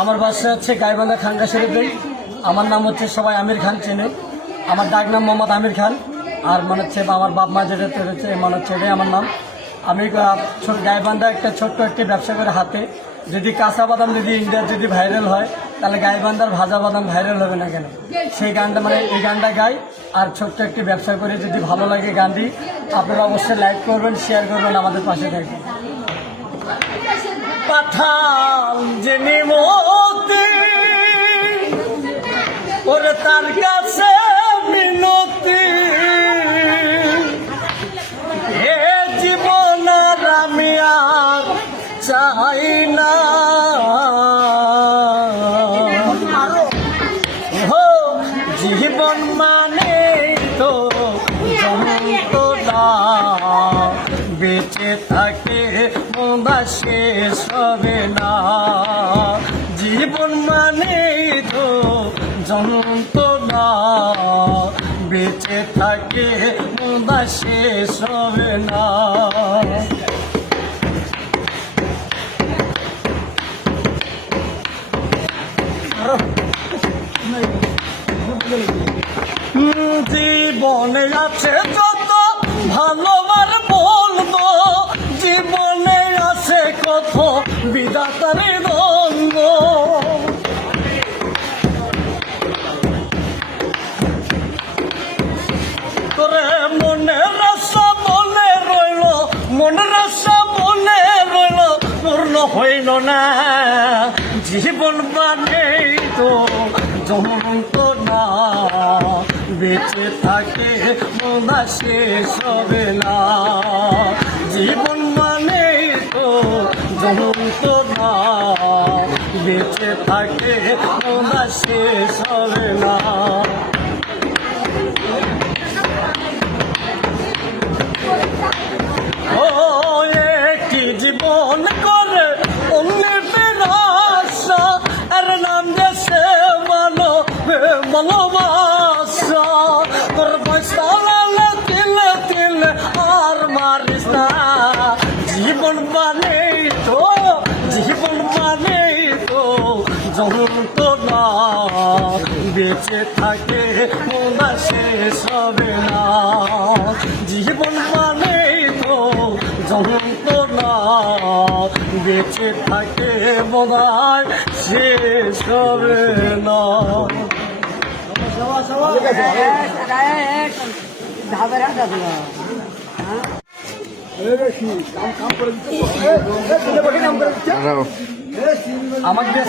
আমার বাসা হচ্ছে গাইবান্ধা খানকা শরীফে। আমার নাম হচ্ছে সবাই আমির খান চেনে। আমার ডাক নাম মোহাম্মদ আমির খান। আর মানে হচ্ছে আমার বাপ মা যেটা হচ্ছে মানে হচ্ছে এটাই আমার নাম। আমি গাইবান্ধা একটা ছোট্ট একটি ব্যবসা করে হাতে যদি কাঁচা বাদাম যদি ইন্ডিয়ার যদি ভাইরাল হয় তাহলে গাইবান্ধার ভাজা বাদাম ভাইরাল হবে না কেন? সেই গানটা মানে এই গানটা গাই আর ছোট্ট একটি ব্যবসা করে যদি ভালো লাগে গানটি আপনারা অবশ্যই লাইক করবেন, শেয়ার করবেন, আমাদের পাশে থাকবেন। পাঠাল যে নিমতি ওরে তার কাছে মিনতি, এ জীবন আর আমি আর চাই না, জীবন মানে তো যন্ত্রণা, বেঁচে থাকে মোদা শেষ হবে না, জীবন মানে তো যন্ত্রণা, বেঁচে থাকে মোদা শেষ হবে না। জীবনে আছে যত ভালোবার বলবো, জীবনে আছে কত বিধাতার দ্বন্দ্ব, তোরে মনের আশা বলে রইল, মনের আশা বলে রইল, পূর্ণ হইল না, জীবন মানে তো যন্ত্রণা, বেঁচে থাকে মোদা শেষ হবে না, জীবন মানে তো যন্ত্রণা, বেঁচে থাকে মোদা শেষ হবে না। ও একটি জীবন করে অন্যের আশা, এর নাম দেশে ভালোবাসা, তোর পয়সা লালে তিলে তিলে আর মারিস না, জীবন মানে তো যন্ত্রণা, বেঁচে থাকে মোদা শেষ হবে না, জীবন মানে তো যন্ত্রণা, বেঁচে থাকে মোদা শেষ হবে না। আমাকে